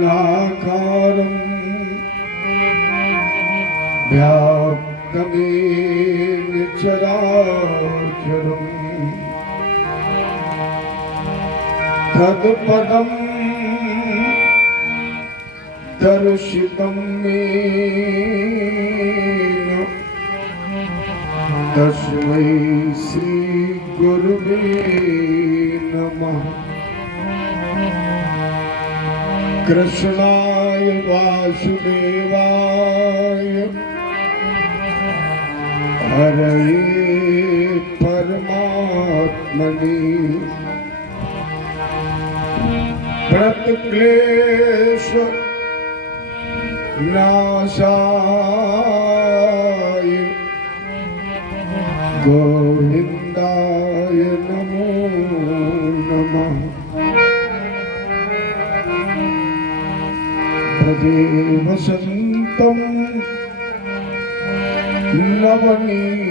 अखण्डमण्डलाकारं व्याप्तमेन चराचरम् तत्पदं दर्शितं येन तस्मै श्री गुरुवे नमः। कृष्णाय वासुदेवाय हरये परमात्मने प्रणतक्लेश नाशाय गोविन्दाय नमो नमः। वसन्तं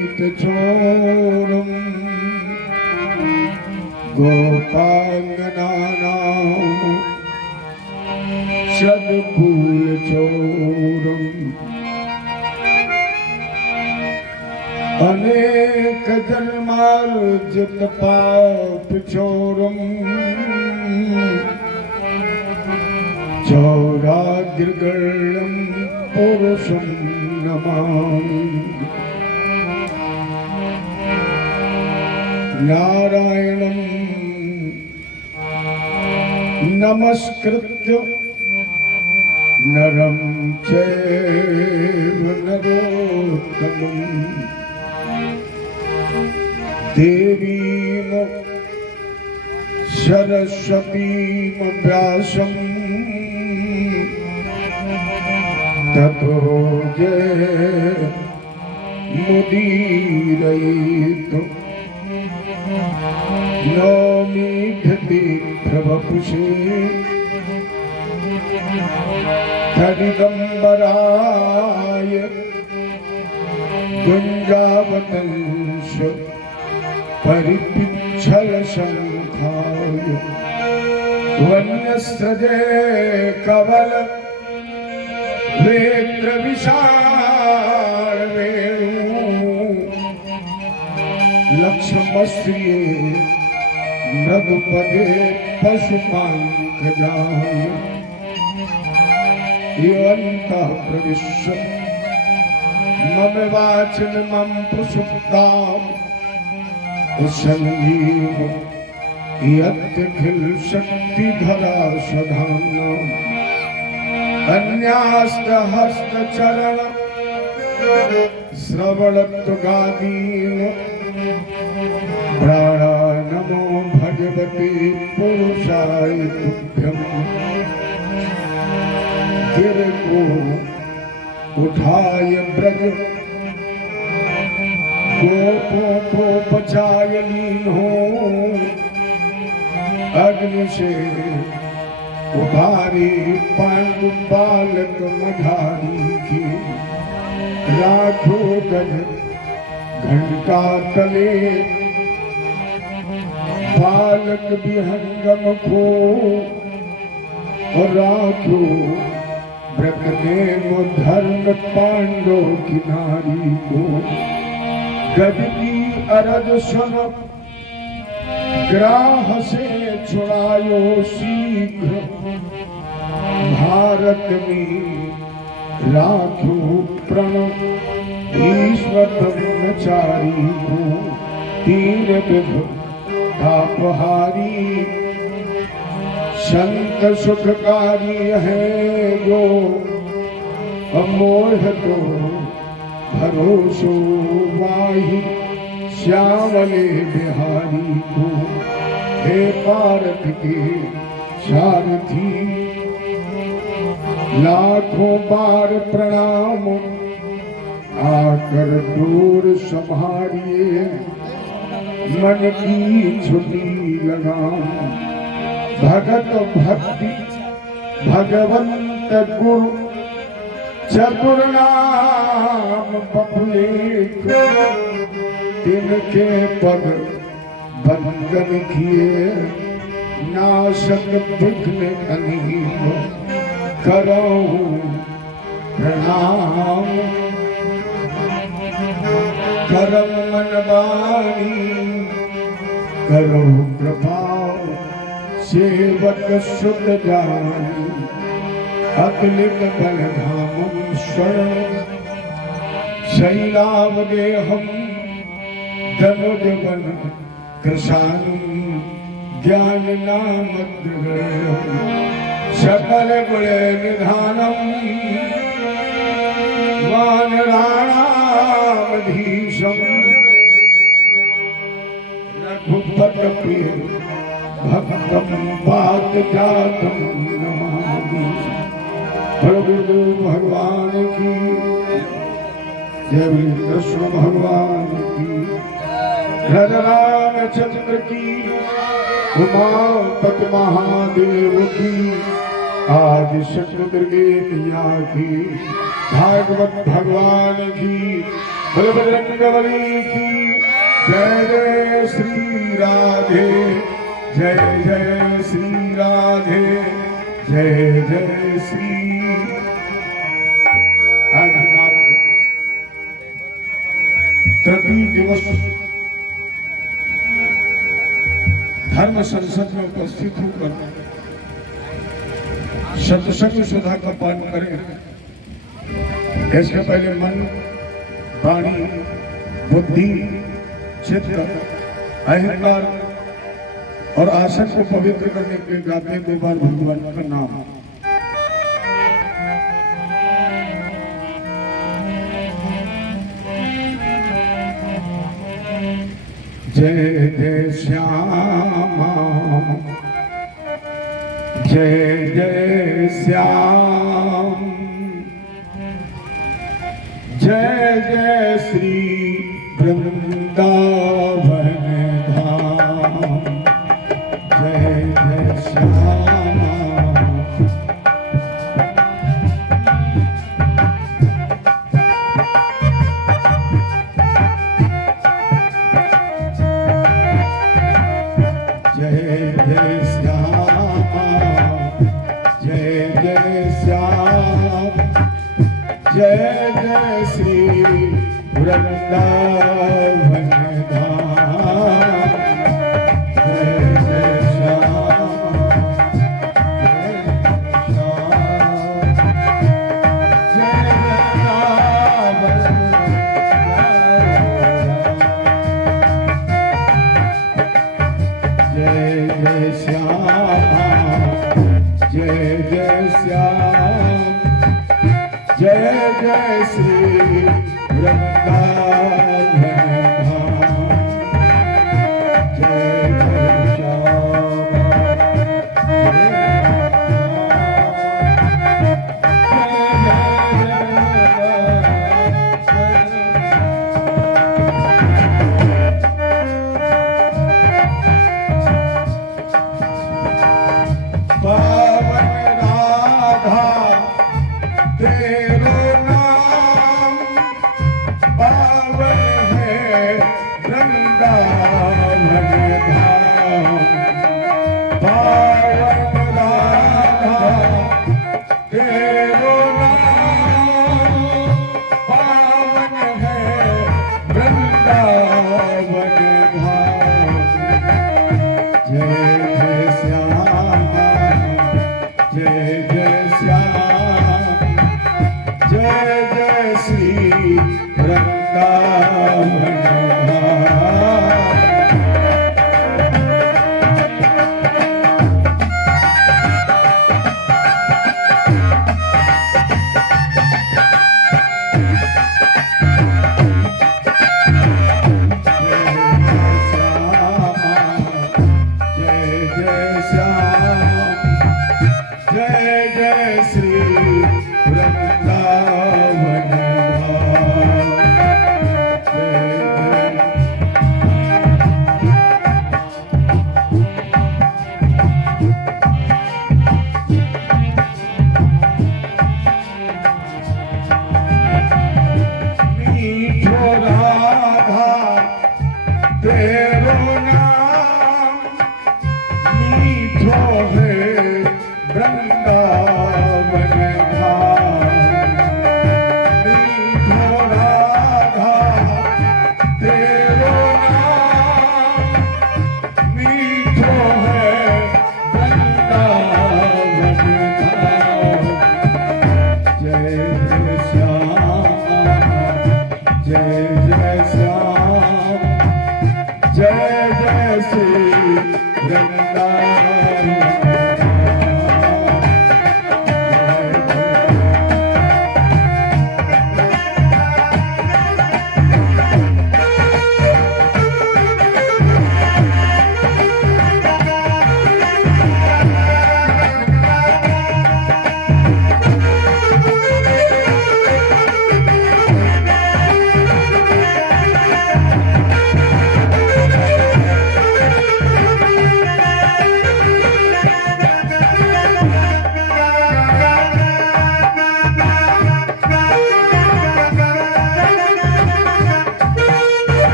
नवनीतचोरं गोपाङ्गनानां शतफूलचोरम् अनेकजन्मार्जितपापचोरम् चौराग्रगण्यं पुरुषं नमामि। नारायणं नमस्कृत्य नरं चैव नरोत्तमं देवीं सरस्वतीं व्यासं ततो जयमुदीरयेत्। नौमि भवपुषे हरिदम्बराय गुञ्जावतंस परिपिच्छलशङ्खाय वन्यस्रजे कवल वेत्र विशाल वेणु लक्ष्मश्रिये मृदुपदे पशुपाङ्कजाय योऽन्तः प्रविश्य मम वाचमिमं प्रसुप्ताम् संजीव यत्खिलशक्तिधरा सधाम्नाम् अन्यास्तहस्तचरण श्रवणत्वगादीन् प्राणानमो भगवते पुरुषाय तुभ्यम्। गिर को उठाय ब्रज गोपों को बचाय लीन हो अग्नि से उभारी पांडु बालक मधारी की राखो गज घंटा तले बालक विहंगम को राखो व्रत में धर्म पांडव की नारी को गद की अरज सुन ग्राह से छुड़ायो शीघ्र भारत में राखो प्रण ईश्वर ब्रह्मचारी को तीन विध तापहारी संत सुखकारी है जो अमोह तो भरोसो वाही श्यामले बिहारी को हे पारथ के सारथी लाखों बार प्रणाम आकर दूर संभालिए मन की छुट्टी लगाम भगत भक्ति भगवंत गुरु चतुर नाम बपुए तिनके पद बंधन किए नाशक विघ्न अनीब करो प्रणाम करम मन वाणी करो कृपा सेवक सुत जानी अतुलित बलधामं शरण शैलावदेहं धनुजवन कृशानं ज्ञान नामग्रहम् सकल गुण निधानम वानराणामधीशम रघुपत प्रिय भक्तम पात जातम नमामि। प्रभु भगवान की जय, कृष्ण भगवान की, रामचंद्र की, उमापति महादेव की, आदि शक्ति दुर्गे मैया की, भागवत भगवान की, बलबजरंगबली की जय। जय श्री राधे, जय जय श्री राधे, जय जय श्री। आज हम आपको तृतीय दिवस धर्म संसद में उपस्थित होकर सत्संग सुधा का पान करें। इसके पहले मन, वाणी, बुद्धि, चित्त, अहंकार और आसन को पवित्र करने के लिए गाते 2 बार भगवान का नाम। जय जय श्यामा, जय जय श्याम, जय जय श्री वृंदावन धाम, जय जय श्यामा। जय जय श्यामा, जय जय श्याम, जय जय श्री वृंदावन धाम, जय जय श्याम, जय जय श्याम, जय जय श्याम, जय जय श्री वृंदावन धाम, जय जय श्याम, पावन राधा तेरो नाम पावन है वृंदावन धाम, पावन राधा तेरो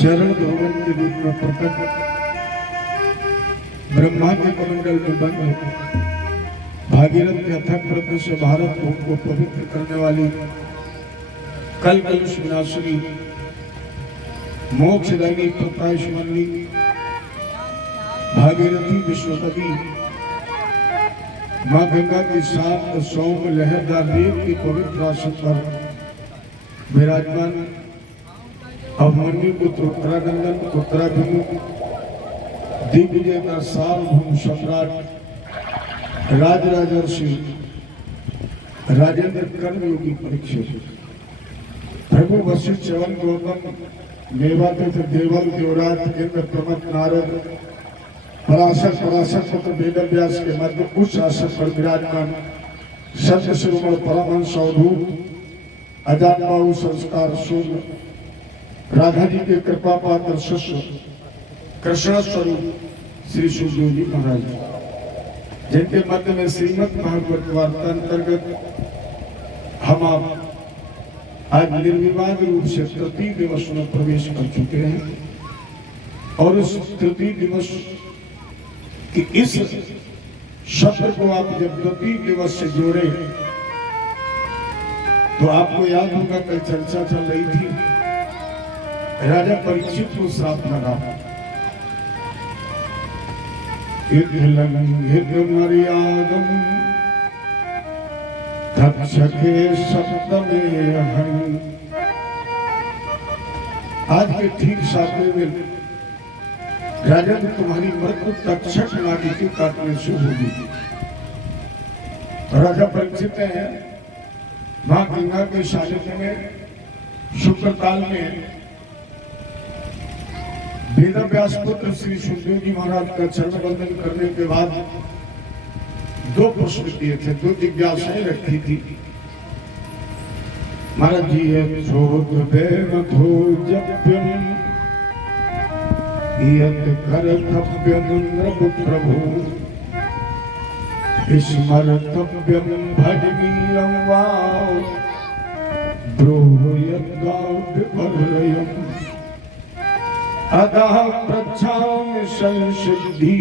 चरण भगवान के रूप में प्रकट ब्रह्मांड कमंडल में बंद भागीरथ के अथक प्रयत्न से भारत को पवित्र करने वाली कल कलुष विनाशिनी मोक्षदायिनी प्रकाश मंडली भागीरथी विश्वपति मां गंगा के साथ सौम्य लहरदार देव की पवित्र आसन पर विराजमान अभिमन्यु पुत्र उत्तरानंदन उत्तराभिमुख दिग्विजय का सार्वभौम सम्राट राजराजर्षि राजेंद्र कर्मयोगी परीक्षित प्रभु वशिष्ठ च्यवन गौतम मेवातीर्थ देवल देवराज इंद्र प्रमथ नारद पराशर पुत्र वेद व्यास के मध्य उच्च आसन पर विराजमान सत्य शिरोमणि परमहंस अवधूत अजान बाहु संस्कार शून्य राधा जी के कृपा पात्र शिष्य कृष्ण स्वरूप श्री सुखदेव जी महाराज जिनके मध्य में श्रीमद् भागवत वार्ता अंतर्गत हम आप आज निर्विवाद रूप से तृतीय दिवस में प्रवेश कर चुके हैं और इस तृतीय दिवस की इस शब्द को आप जब द्वितीय दिवस से जोड़े तो आपको याद होगा कल चर्चा चल रही थी राजा परीक्षित को श्राप लगा मर्यादम तक्षके सप्तमे अहं। आज के ठीक सातवें में राजा ने तुम्हारी मृत्यु तक्षक नागी के काटने से होगी। राजा परीक्षित है मां गंगा के सानिध्य में शुक्र काल में वेद व्यास पुत्र श्री सुखदेव जी महाराज का चरण वंदन करने के बाद दो प्रश्न किए थे, दो जिज्ञासाएं रखी थी। महाराज जी है यत कर्तव्यम नृप प्रभु स्मर्तव्यम भजनीयं वा ब्रूयद्वाविपर्ययम् अतः पृच्छामि संसिद्धि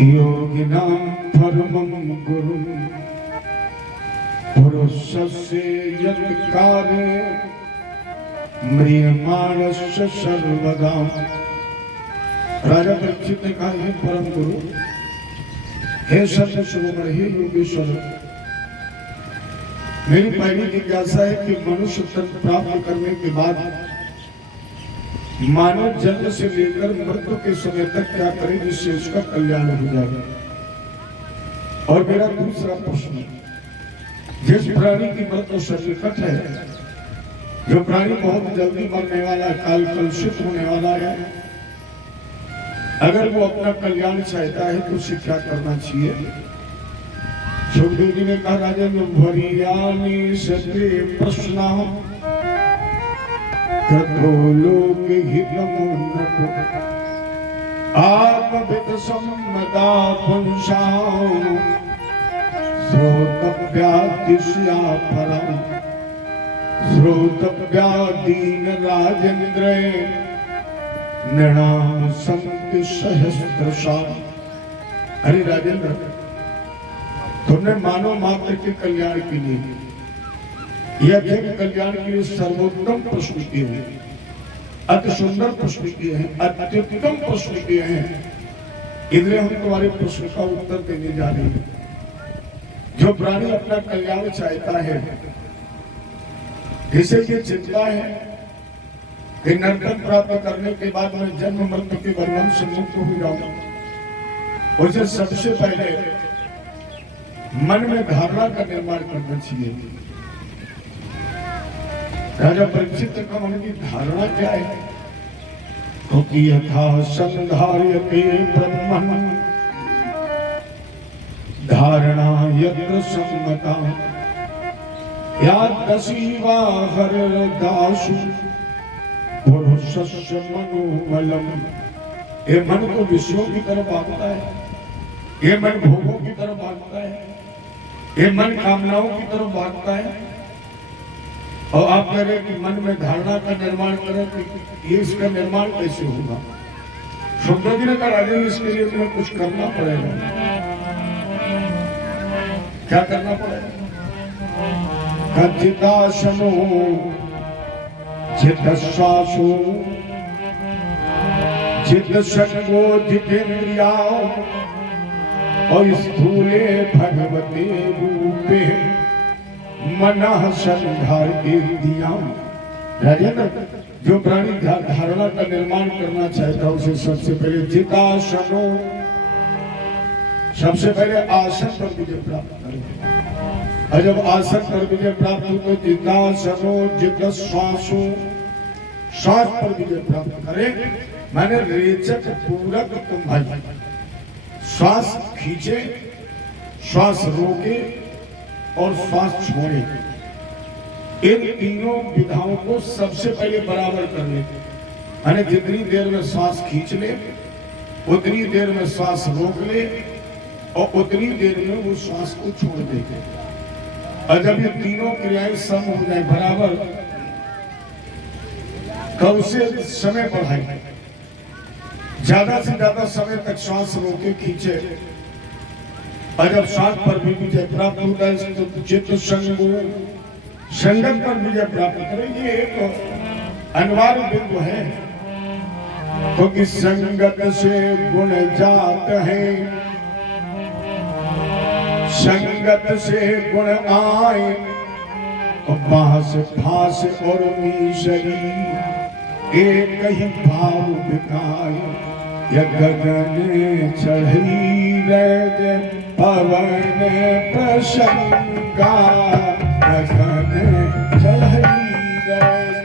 योगिनां परमं गुरुं पुरुषस्य यत् कार्ये म्रियमाणस्य सर्वदा। राजा परीक्षित ने कहा, हे परम गुरु, हे सत्य शिरोमणि, हे योगेश्वर, मेरी पहली जिज्ञासा है कि मनुष्य तत्व प्राप्त करने के बाद मानव जन्म से लेकर मृत्यु के समय तक क्या करे जिससे उसका कल्याण हो जाए। और मेरा दूसरा प्रश्न, जिस प्राणी की मृत्यु सन्निकट है, जो प्राणी बहुत जल्दी मरने वाला, काल कलुषित होने वाला है, अगर वो अपना कल्याण चाहता है तो उसे क्या करना चाहिए? सुखदेव जी ने कहा, राजन भरियानी सत्य प्रश्न कृतो लोक हितम आत्मविद सम्मदा पुंसां श्रोतव्यादिश्या परम श्रोतव्या दीन राजेंद्र नृणाम संति सहस्त्रशा। अरे राजेंद्र, तुमने मानव मात्र के कल्याण के लिए या जग कल्याण के लिए सर्वोत्तम प्रश्न किए हैं, अति सुंदर प्रश्न किए हैं, अत्युत्तम प्रश्न किए हैं। इसलिए हम तुम्हारे प्रश्न का उत्तर देने जा रहे हैं। जो प्राणी अपना कल्याण चाहता है, जिसे ये चिंता है कि नर्तन प्राप्त करने के बाद मैं जन्म मृत्यु के बंधन से मुक्त हो जाऊं, उसे सबसे पहले मन में धारणा का निर्माण करना चाहिए। राजा परीक्षित का मन की धारणा क्या है? क्योंकि यथा संधार्यते ब्रह्मन् धारणा यत्र सम्मता यादसीवा हरदासु पुरुषस्य मनोबलम। ये मन तो विषयों की तरफ भागता है, ये मन भोगों की तरफ भागता है, ये मन कामनाओं की तरफ भागता है। और आप कह रहे कि मन में धारणा का निर्माण करें, तो ये इसका निर्माण कैसे होगा? सुखदेव जी ने कहा, राजन इसके लिए तुम्हें कुछ करना पड़ेगा। क्या करना पड़ेगा? चिदासनो चिदश्वासो चिदसंगो जितेन्द्रिया और स्थूले भगवते रूपे मनः संधार इंद्रियां। राजेंद्र, जो प्राणी धारणा का निर्माण करना चाहता है उसे सबसे पहले जितासनो, सबसे पहले आसन पर विजय प्राप्त करें। और जब आसन पर विजय प्राप्त हो तो जितासनो जितश्वासो, श्वास पर विजय प्राप्त करें। मैंने रेचक पूरक तुम भाई श्वास खींचे, श्वास रोके और श्वास छोड़े। इन तीनों विधाओं को सबसे पहले बराबर कर ले। यानी जितनी देर में श्वास खींच ले, उतनी देर में श्वास रोक ले और उतनी देर में वो श्वास को छोड़ दे। और जब ये तीनों क्रियाएं सम हो जाए बराबर, तो उसे समय बढ़ाए, ज्यादा से ज्यादा समय तक श्वास रोके खींचे। और जब श्वास पर भी विजय प्राप्त होता है तो चित्त संगत पर विजय प्राप्त करें। ये एक अनिवार्य बिंदु है, क्योंकि संगत से गुण जात है, संगत से गुण आए, बास फास और मीसरी एक ही भाव दिखाए। गगन चढ़ी रह पवन प्रसंगा, गगन चढ़ी रह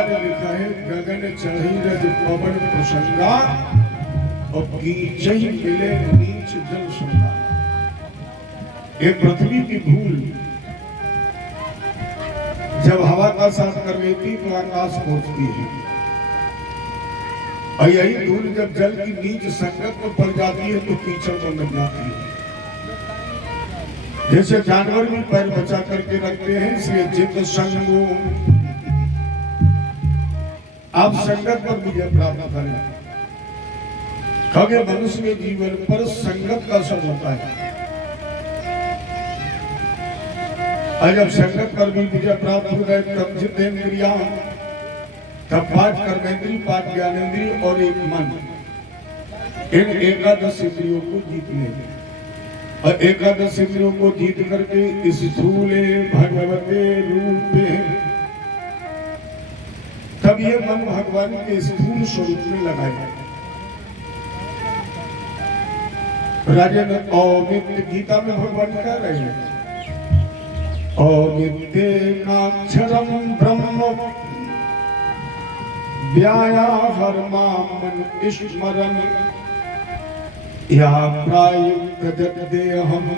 बाबा ने लिखा है गगन चढ़ी रज पवन प्रसंगा और कीचई मिले नीच जल सुंगा। ये पृथ्वी की धूल जब हवा का साथ कर लेती तो आकाश पहुंचती है, और यही धूल जब जल की नीच संगत में पड़ जाती है तो कीचड़ में बन जाती है। जैसे जानवर भी पैर बचा करके रखते हैं, इसलिए जित संगो आप संगत पर विजय प्राप्त करें। कभी मनुष्य के जीवन पर संगत का असर होता है, और जब संगत पर भी विजय प्राप्त हो गए तब जितेंद्रिया, तब पांच कर्मेंद्री, पांच ज्ञानेंद्री और एक मन, इन एकादश इंद्रियों को जीत लेंगे। और एकादश इंद्रियों को जीत करके इस स्थूले भगवते रूपे, तब ये मन भगवान के स्थूल स्वरूप में लगाए। राजन औमित्य गीता में भगवान कह रहे हैं औमित्येकाक्षरं ब्रह्म व्यायाहर्मामन स्मरन् या प्रायुक्तदेहम्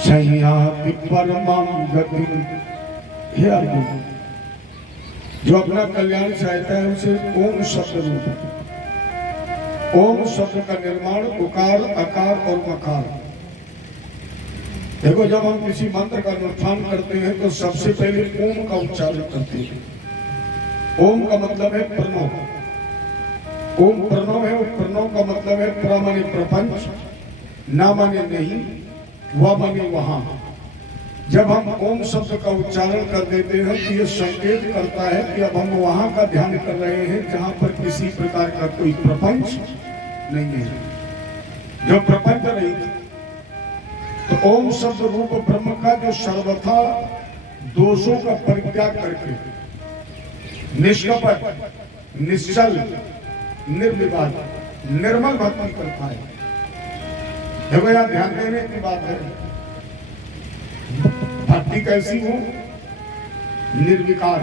संयाति परमां गतिम्। हे अर्जुन, जो अपना कल्याण चाहता है उसे ओम शब्द रूप, ओम शब्द का निर्माण उकार, अकार और मकार। देखो, जब हम किसी मंत्र का अनुष्ठान करते हैं तो सबसे पहले ओम का उच्चारण करते हैं। ओम का मतलब है प्रणव। ओम प्रणव है, और प्रणव का मतलब है प्र माने प्रपंच, ना माने नहीं, व माने वहां। जब हम ओम शब्द का उच्चारण कर देते हैं तो ये संकेत करता है कि अब हम वहां का ध्यान कर रहे हैं जहां पर किसी प्रकार का कोई प्रपंच नहीं है, जो प्रपंच नहीं। तो ओम शब्द रूप ब्रह्म का जो सर्वथा दोषों का परित्याग करके निष्कपट, निश्चल, निर्विवाद, निर्मल भक्ति करता है। देखो, यहां ध्यान देने की बात है। भक्ति कैसी हो? निर्विकार,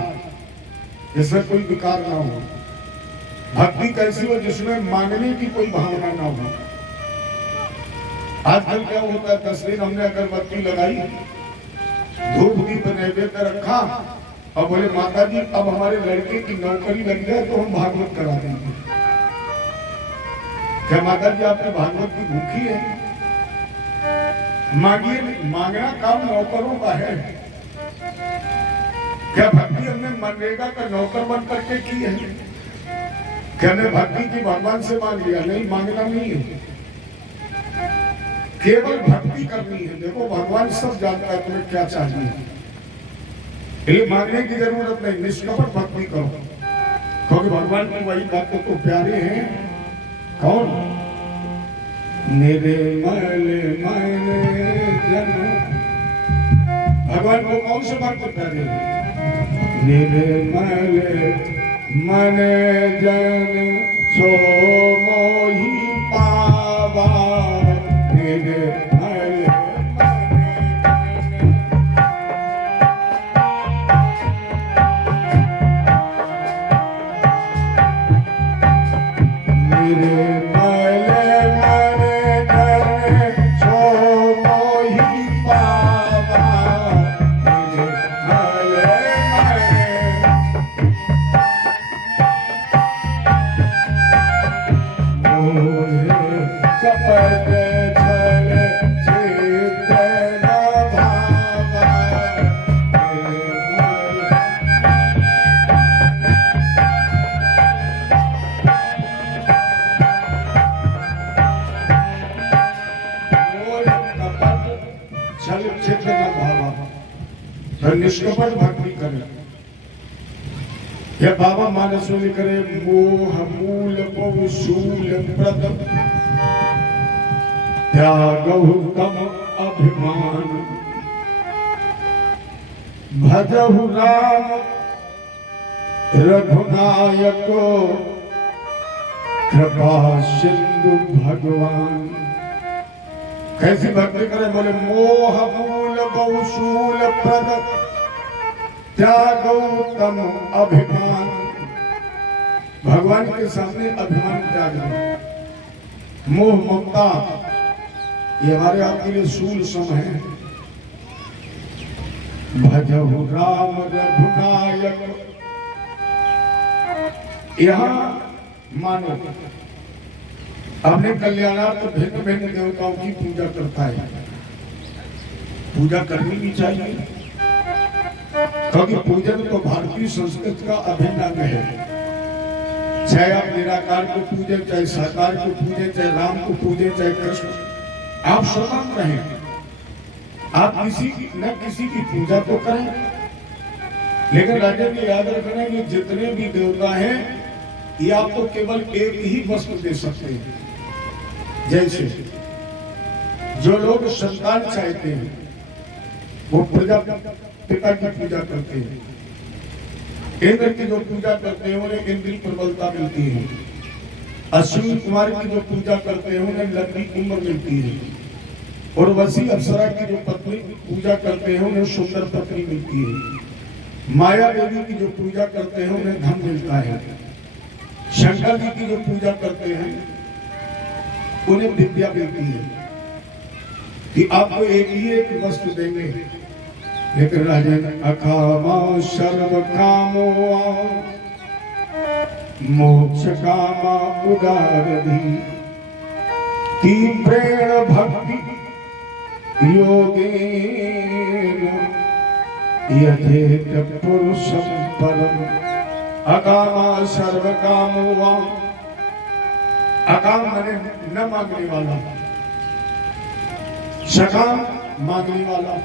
जिसमें कोई विकार ना हो। भक्ति कैसी हो? जिसमें मांगने की कोई भावना ना हो। आजकल क्या होता है, 10 दिन हमने अगरबत्ती लगाई, धूप दीप नैवेद्य रखा और बोले माता जी अब हमारे लड़के की नौकरी लग जाए तो हम भागवत करा देंगे। क्या माता जी आपने भागवत की भूखी है? मांगिए, मांगना काम नौकरों का है। क्या भक्ति हमने मनरेगा का नौकर बन करके की है? क्या हमने भक्ति की भगवान से मांग लिया? नहीं, मांगना नहीं है, केवल भक्ति करनी है। देखो, भगवान सब जानता है तुम्हें क्या चाहिए, ये मांगने की जरूरत नहीं। निष्कपट भक्ति करो, क्योंकि भगवान की वही बातों तो प्यारे हैं। कौन? निर्मल मन जन, भगवान को कौन से भक्त प्यारे हैं? निर्मल मन जन सो मोहि पावा। निष्कपट भक्ति करे। यह बाबा मानस में करे मोह मूल बहुशूल प्रद त्यागहु तम अभिमान भजहु राम रघुनायक कृपा सिंधु भगवान। कैसी भक्ति करे? बोले मोह मूल बहुशूल प्रद त्यागो तम अभिमान, भगवान के सामने अभिमान त्याग दो। मोह ममता ये हमारे आपके लिए सूल सम है। भजहु राम रघुनायक, यहाँ मानो अपने कल्याणार्थ भिन्न भिन्न देवताओं की पूजा करता है। पूजा करनी भी चाहिए, क्योंकि पूजन तो भारतीय संस्कृति का अभिन्न अंग है। चाहे आप निराकार को पूजे, चाहे साकार को पूजे, चाहे राम को पूजे, चाहे कृष्ण, आप स्वतंत्र हैं। आप किसी की न किसी की पूजा तो करें, लेकिन राजन ये याद रखना कि जितने भी देवता हैं ये आपको केवल एक ही वस्तु दे सकते हैं। जैसे जो लोग संतान चाहते हैं वो पिता की पूजा करते हैं, इंद्र की जो पूजा करते हैं उन्हें इंद्रिय प्रबलता मिलती है, अश्विनी कुमार की जो पूजा करते हैं उन्हें लंबी उम्र मिलती है, और वसी अप्सरा की जो पत्नी पूजा करते हैं उन्हें सुंदर पत्नी मिलती है, माया देवी की जो पूजा करते हैं उन्हें धन मिलता है, शंकर जी की जो पूजा करते हैं उन्हें विद्या मिलती है। कि आपको एक ही एक वस्तु देंगे, लेकिन राजन अकामा सर्व कामो मोक्ष कामा उदारधि तीव्रेण भक्ति योगेन यथेत पुरुषं परम। अकामा सर्व कामो, अकाम माने न मांगने वाला, सकाम मांगने वाला।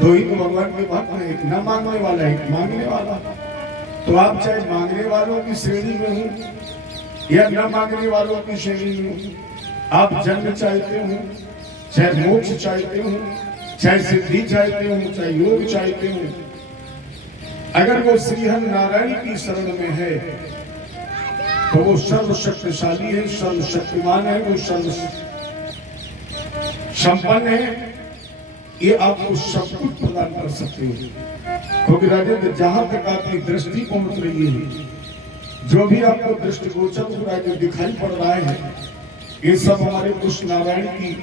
दो ही तो भगवान के भक्त हैं, एक न मांगने वाला, एक मांगने वाला। तो आप चाहे मांगने वालों की श्रेणी में हो या न मांगने वालों की श्रेणी में हो, आप जन्म चाहते हो, चाहे मोक्ष चाहते हो, चाहे सिद्धि चाहते हो, चाहे योग चाहते हो, अगर वो श्रीहरि नारायण की शरण में है तो वो सर्वशक्तिशाली है, सर्वशक्तिमान है, वो सर्व संपन्न है। ये आपको सब कुछ प्रदान कर सकते हो। क्योंकि राजेंद्र जहां तक आपकी दृष्टि पहुंच रही है, जो भी आपको दृष्टिगोचर हो रहा है, जो दिखाई पड़ रहा है, ये सब हमारे उस नारायण की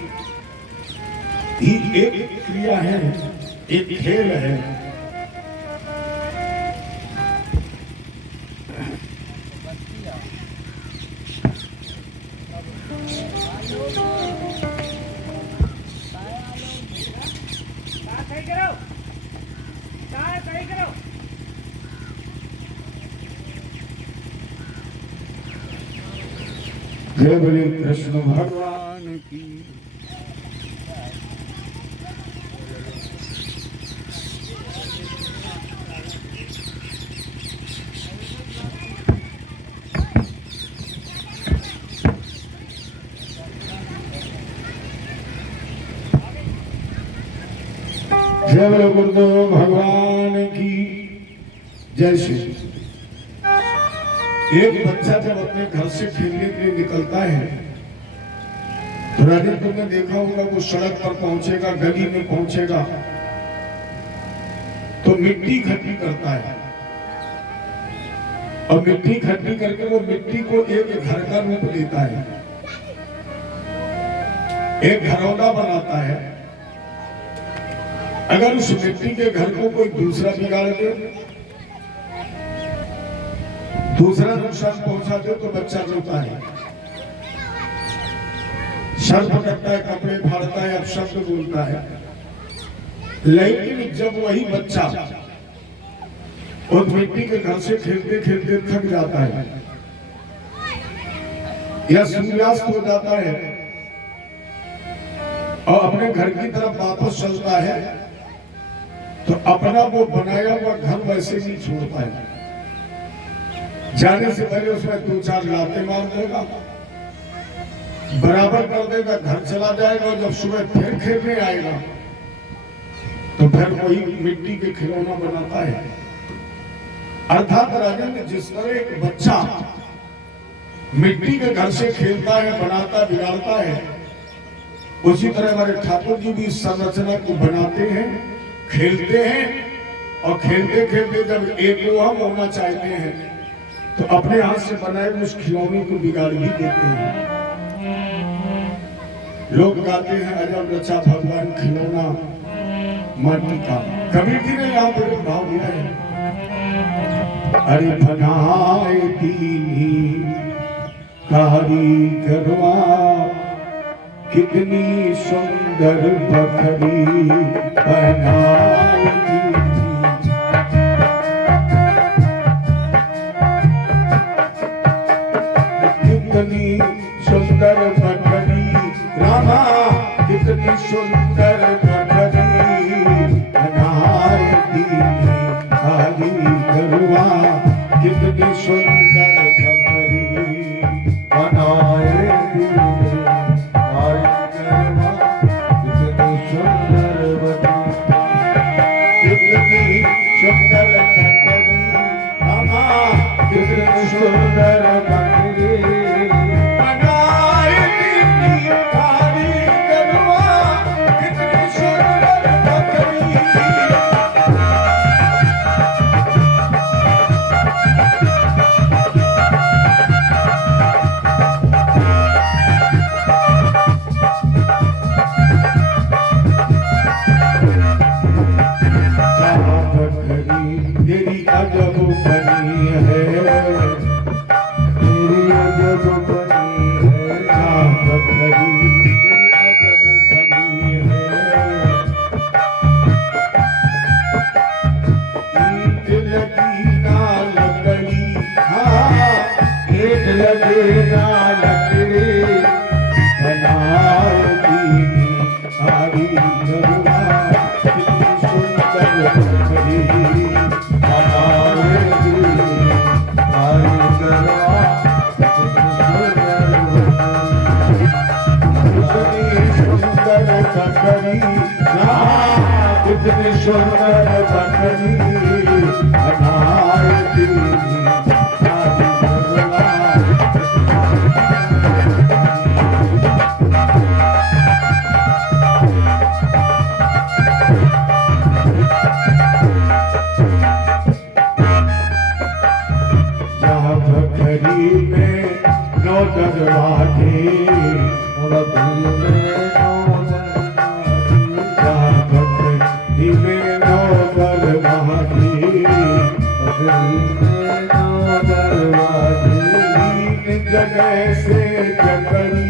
ही एक क्रिया है, एक खेल है। जय बोले कृष्ण भगवान की। जय बोले गुरुदेव भगवान की। जय श्री। एक बच्चा जब अपने घर से खेलने के लिए निकलता है तो राजन तुमने देखा होगा, वो सड़क पर पहुंचेगा, गली में पहुंचेगा तो मिट्टी इकट्ठी करता है, और मिट्टी इकट्ठी करके वो मिट्टी को एक घर का रूप देता है, एक घरौंदा बनाता है। अगर उस मिट्टी के घर को कोई दूसरा बिगाड़ दे, दूसरा नुकसान पहुंचा दे, तो बच्चा रोता है, सर पकड़ता है, कपड़े फाड़ता है, अपशब्द बोलता है। लेकिन जब वही बच्चा उस मिट्टी के घर से खेलते खेलते थक जाता है या सूर्यास्त हो जाता है और अपने घर की तरफ वापस चलता है, तो अपना वो बनाया हुआ घर वैसे नहीं छोड़ता है। जाने से पहले उसमें 2-4 लाते मार देगा, बराबर कर देगा, घर चला जाएगा। जब सुबह फिर खेलने आएगा तो फिर वही मिट्टी के खिलौना बनाता है। अर्थात राजन, जिस तरह एक बच्चा मिट्टी के घर से खेलता है, बनाता, बिगाड़ता है, उसी तरह हमारे ठाकुर जी भी इस संरचना को बनाते हैं, खेलते हैं और खेलते खेलते जब एक वो हम होना चाहते हैं तो अपने हाथ से बनाए उस खिलौने को बिगाड़ ही देते हैं। लोग गाते हैं अजब रचा भगवान खिलौना माटी का। कबीर जी ने यहाँ पर भाव दिया है, अरे बनाए दीनी कारीगरवा कितनी सुंदर बकरी बनाई कितनी सुंदर बकरी रामा कितनी सुंदर बकरी बनाई दीनी कारीगरवा कितनी सुंदर बकरी बनाए दीनी कितनी सुंदर बकरी बनाए दीनी जहाँ बकरी में नौ दरवाजे जगह से जकड़ी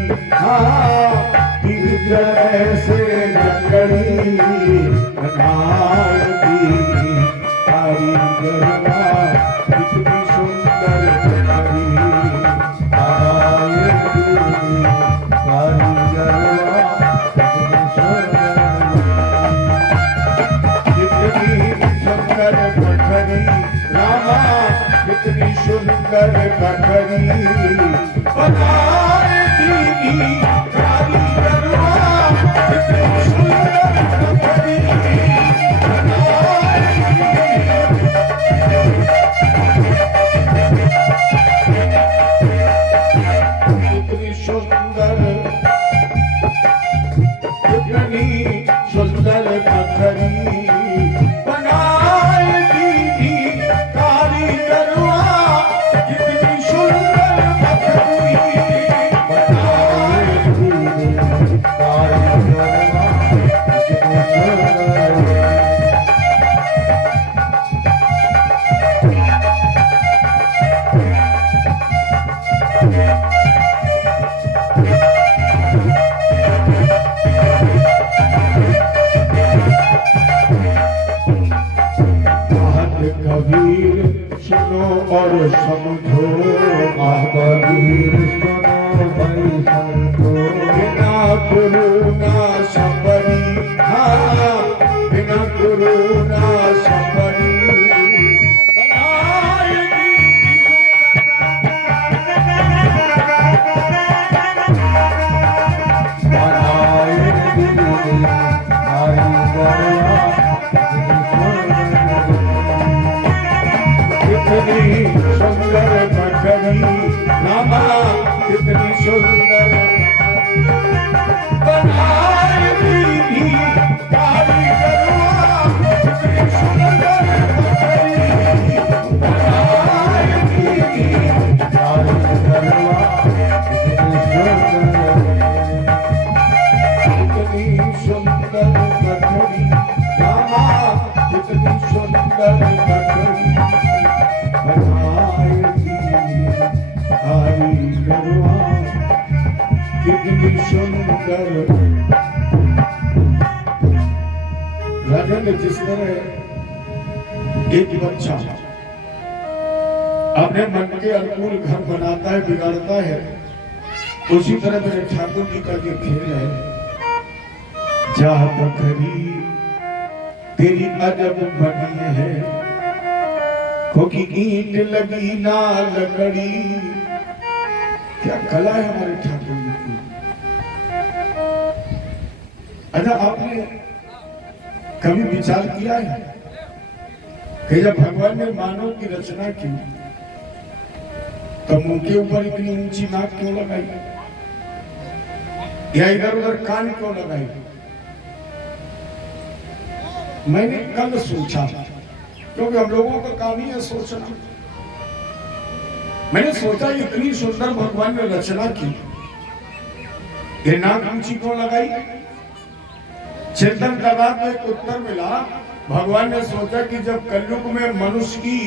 तीन जगह से जकड़ी बनाए दीनी कारीगरवा कितनी सुंदर बकरी बनाए दीनी कारीगरवा कितनी सुंदर बकरी रामा कितनी सुंदर बकरी बनाए दीनी कारीगरवा कितनी सुंदर बकरी बनाए कितनी सुंदर बकरी बनाए दीनी कारीगरवा कितनी सुंदर कबीर सुनो और समझो महावीर सुनो भाई समझो बिना गुरु ना सपरी बिना गुरु ना सपरी कितनी सुंदर बकरी रामा कितनी सुंदर बनाए दीनी कारीगरवा कितनी सुंदर कितनी सुंदर। राजा ने जिस तरह एक बच्चा अपने मन के अनुकूल घर बनाता है, बिगाड़ता है, उसी तरह मेरे ठाकुर जी का जो खेल है, जा बखरी तेरी अजब बनी है, क्योंकि ईंट लगी ना लकड़ी। क्या कला है हमारे ठाकुर जी की। अच्छा, आपने कभी विचार किया है कि जब भगवान ने मानव की रचना की तो मुंह के ऊपर इतनी ऊंची नाक क्यों लगाई, या इधर उधर कान क्यों लगाई? मैंने कल सोचा, क्योंकि हम लोगों का काम ही है सोचना। मैंने सोचा इतनी सुंदर भगवान ने रचना की, ये नाक ऊंची क्यों लगाई? चिंतन कर रहा तो एक उत्तर मिला। भगवान ने सोचा कि जब कलयुग में मनुष्य की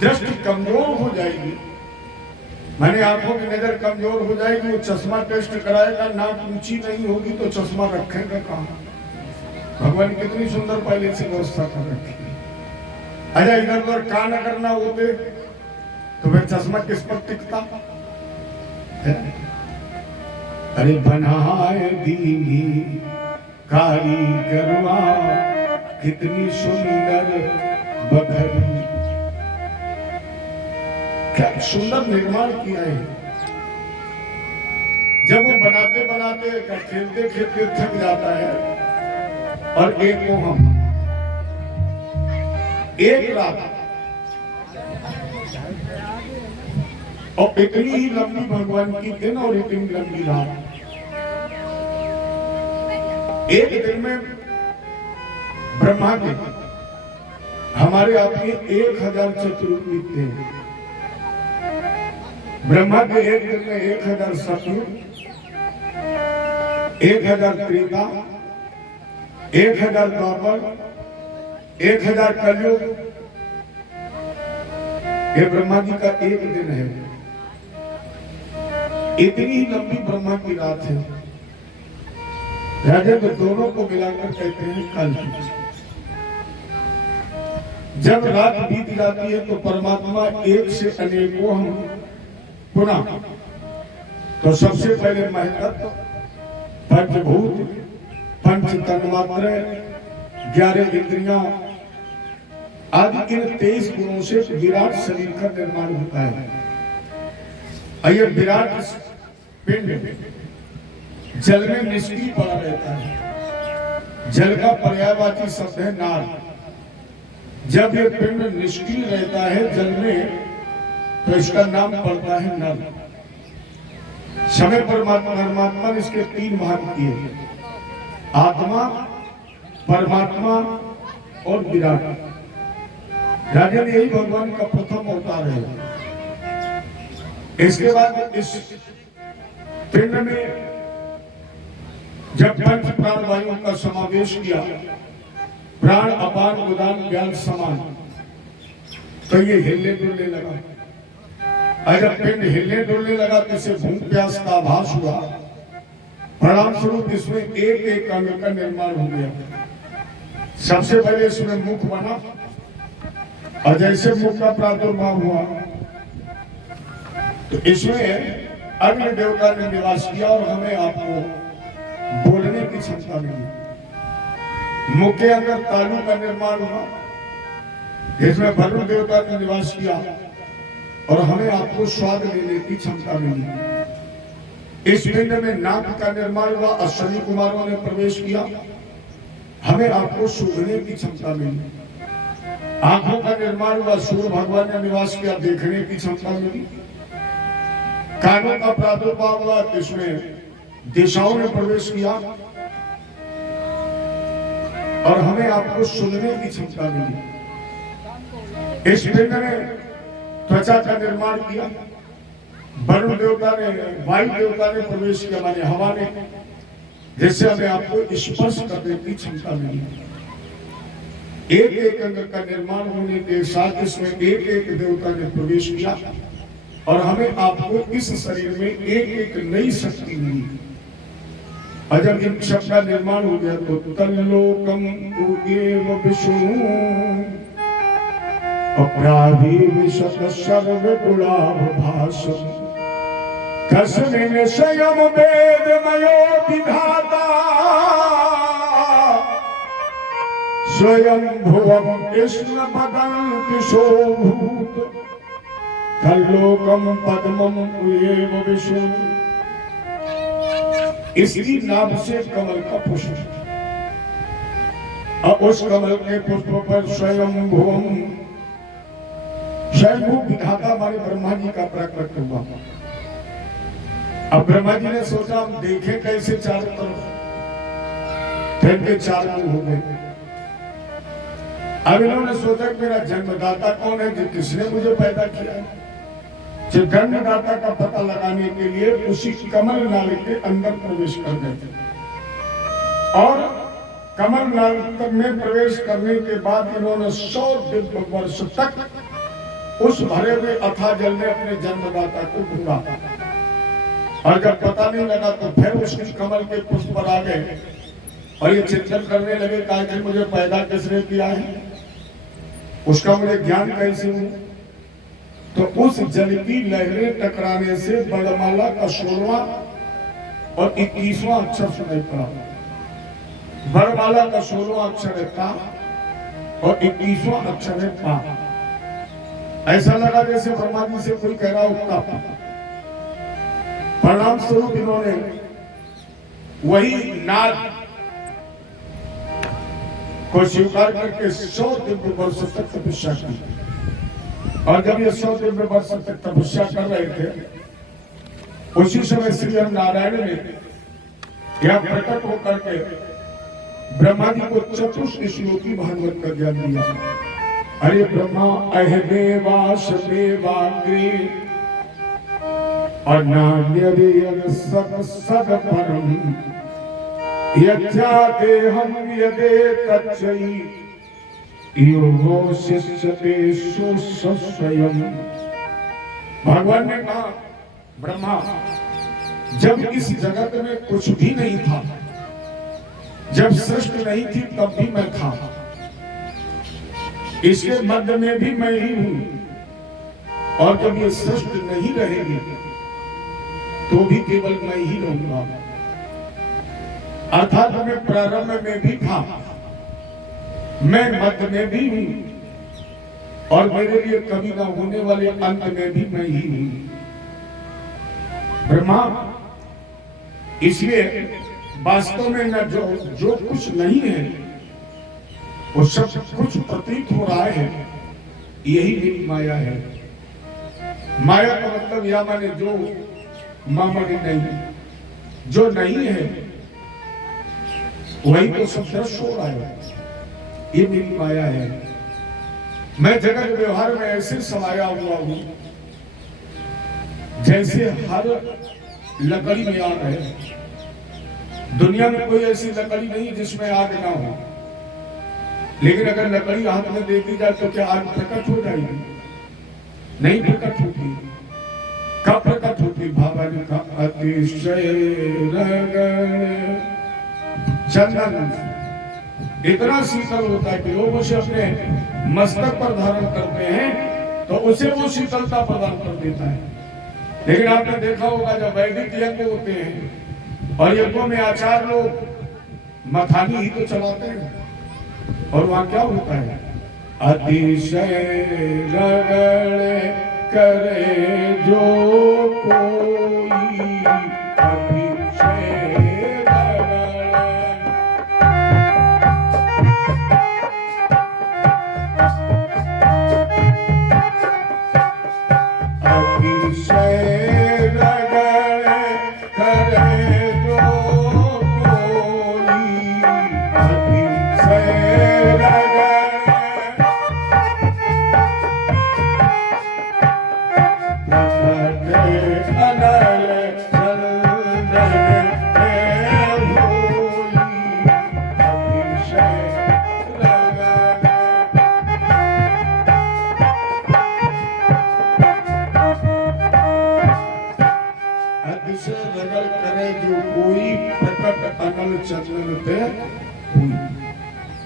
दृष्टि कमजोर हो जाएगी, माने आंखों की नजर कमजोर हो जाएगी, वो चश्मा टेस्ट कराएगा, नाक ऊंची नहीं होगी तो चश्मा रखेगा कहां? भगवान कितनी सुंदर पहले से व्यवस्था कर रखी। अरे इधर उधर कान अगर ना होते तो फिर चश्मा किस पर टिकता? अरे बनाए दीनी कारीगरवा कितनी सुंदर बखरी। क्या सुंदर निर्माण किया है। जब वो बनाते बनाते खेलते खेलते थक जाता है और एक को हम एक रात और इतनी ही लंबी भगवान की दिन और इतनी लंबी रात, एक दिन में ब्रह्मा के हमारे आपके 1000 चतुर्युग बीतते हैं। ब्रह्मा के एक दिन में 1000 सतयुग, 1000 त्रेता, 1000 द्वापर, 1000 कलयुग। ये ब्रह्मा जी का एक दिन है। इतनी ही लंबी ब्रह्मा की रात है। राजा तो दोनों को मिलाकर कहते हैं कल। जब रात बीत जाती है तो परमात्मा एक से अनेकों हम पुनः, तो सबसे पहले महत्व पंचभूत, पंच तन्मात्र, 11 इंद्रियां आदि इन 23 गुणों से विराट शरीर का निर्माण होता है। यह विराट पिंड जल में निष्क्रिय पड़ा रहता है। जल का पर्यायवाची शब्द है नाद। जब यह पिंड निष्क्रिय रहता है जल में तो इसका नाम पड़ता है नर। समय परमात्मा ने इसके 3 भाग किए, आत्मा, परमात्मा और विराट। राजा ने यही भगवान का प्रथम अवतार है। इसके बाद इस पिंड में जब पंच प्राण वायु का समावेश किया, प्राण अपान उदान व्यान समान, तो ये हिलने डुलने लगा। जब पिंड हिलने डुलने लगा तो इसे भूख प्यास का आभास हुआ। परिणाम स्वरूप इसमें एक एक अंग का निर्माण हो गया। सबसे पहले इसमें मुख बना और जैसे मुख का प्रादुर्भाव हुआ तो इसमें अग्नि देवता ने निवास किया और हमें आपको बोलने की क्षमता मिली। मुख के अंदर तालु का निर्माण हुआ, इसमें वरुण देवता ने निवास किया और हमें आपको स्वाद लेने की क्षमता मिली। इस पिंड में नाक का निर्माण हुआ, अश्विनी कुमारों ने प्रवेश किया, हमें आपको सूंघने की क्षमता मिली। आंखों का निर्माण हुआ, सूर्य भगवान ने निवास किया, देखने की क्षमता मिली। कानों का प्रादुर्भाव हुआ, इसमें दिशाओं ने प्रवेश किया और हमें आपको सुनने की क्षमता मिली। इस पिंड ने त्वचा का निर्माण किया, वरुण देवता ने, वायु देवता ने प्रवेश किया, माने हवा ने, जिससे हमें आपको स्पर्श करने की क्षमता मिली। एक एक अंग का निर्माण होने के साथ इसमें एक एक देवता ने प्रवेश किया और हमें आपको इस शरीर में एक एक नई शक्ति मिली। और जब इन सब का निर्माण हो गया तो तल्लोकम एव विष्णु अप्रादिविशत सर्व गुणाभासम तस्मिन् स्वयं वेदमयो विधाता स्वयं भुवं कृष्ण पदं शोभूत तल्लोकम पद्मम एव विष्णु। इसकी नाभ से कमल का पुष्प और उस कमल के पुष्प पर स्वयं भुवम स्वयं विधाता हमारे ब्रह्मा जी का प्रकट हुआ। अब ब्रह्मा जी ने सोचा हम देखें कैसे चारों तरफ, फिर के चार मुंह हो गए। अब इन्होंने सोचा कि मेरा जन्मदाता कौन है, जो किसने मुझे पैदा किया है। जन्मदाता का पता लगाने के लिए उसी कमल नाल के अंदर प्रवेश कर गए थे और कमल नाल में प्रवेश करने के बाद इन्होंने 100 दिव्य वर्ष तक उस भरे हुए अथाह जल में अपने जन्मदाता को ढूंढा और जब पता नहीं लगा तो फिर उसी कमल के पुष्प पर आ गए और ये चिंतन करने लगे कि मुझे पैदा किसने किया है, उसका मुझे ज्ञान कैसे हो। तो उस जल की लहरें टकराने से बड़माला का 16वां और 21वां अक्षर सुनाई पड़ा। बड़माला का 16वां अक्षर है ता और 21वां अक्षर है पा। ऐसा लगा जैसे ब्रह्मा जी से कोई कह रहा हो ता। परिणाम स्वरूप इन्होंने वही नाद को स्वीकार करके 100 दिव्य वर्ष तक तपस्या की। और जब ये 100 दिव्य वर्ष तक तपस्या कर रहे थे उसी समय श्री हम नारायण ने यह प्रकट होकर के ब्रह्मा जी को चतुर्थ श्लोकी भागवत का ज्ञान दिया। अरे ब्रह्मा अहदेवास देवाग्रे अनान्यदेव सद सद परम यज्ञादेहं यदे तच्चै योगो शिष्यते स्वयं। भगवान ने कहा ब्रह्मा जब इस जगत में कुछ भी नहीं था, जब सृष्टि नहीं थी तब भी मैं था, इसके मध्य में भी मैं ही हूं और जब ये सृष्टि नहीं रहेगी तो भी केवल मैं ही रहूंगा। अर्थात मैं प्रारंभ में भी था, मैं मध्य में भी हूं और मेरे लिए कभी ना होने वाले अंत में भी मैं ही हूं। ब्रह्मा इसलिए वास्तव में न जो कुछ नहीं है वो सब कुछ प्रतीत हो रहा है, यही मेरी माया है। माया का मतलब या माने जो मामूली नहीं, जो नहीं है वही तो सब दृश्य हो रहा है, ये मेरी माया है। मैं जगत व्यवहार में ऐसे समाया हुआ हूं जैसे हर लकड़ी में आग है। दुनिया में कोई ऐसी लकड़ी नहीं जिसमें आग ना हो, लेकिन अगर लकड़ी हाथ में दे दी जाए तो क्या आग प्रकट हो जाएगी? नहीं प्रकट होती। कब प्रकट होती? भवन का अतिशय रगड़ चंदन इतना शीतल होता है कि लोग उसे अपने मस्तक पर धारण करते हैं तो उसे वो शीतलता प्रदान कर देता है। लेकिन आपने देखा होगा जब वैदिक यज्ञ होते हैं और यज्ञों में आचार्य लोग मथानी ही तो चलाते हैं और वहां क्या होता है? अतिशय रगड़ करे जो कोई अतिशय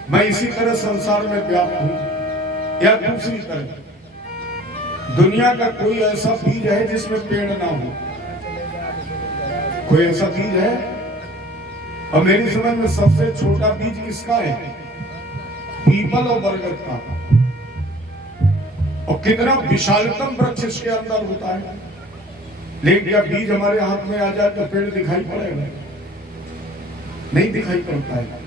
मैं इसी तरह संसार में व्याप्त हूं। या दूसरी तरफ दुनिया का कोई ऐसा बीज है जिसमें पेड़ ना हो? कोई ऐसा बीज है? और मेरी समझ में सबसे छोटा बीज किसका है? पीपल और बरगद का। और कितना विशालतम वृक्ष इसके अंदर होता है। लेकिन क्या बीज हमारे हाथ में आ जाए तो पेड़ दिखाई पड़ेगा? नहीं दिखाई पड़ता है।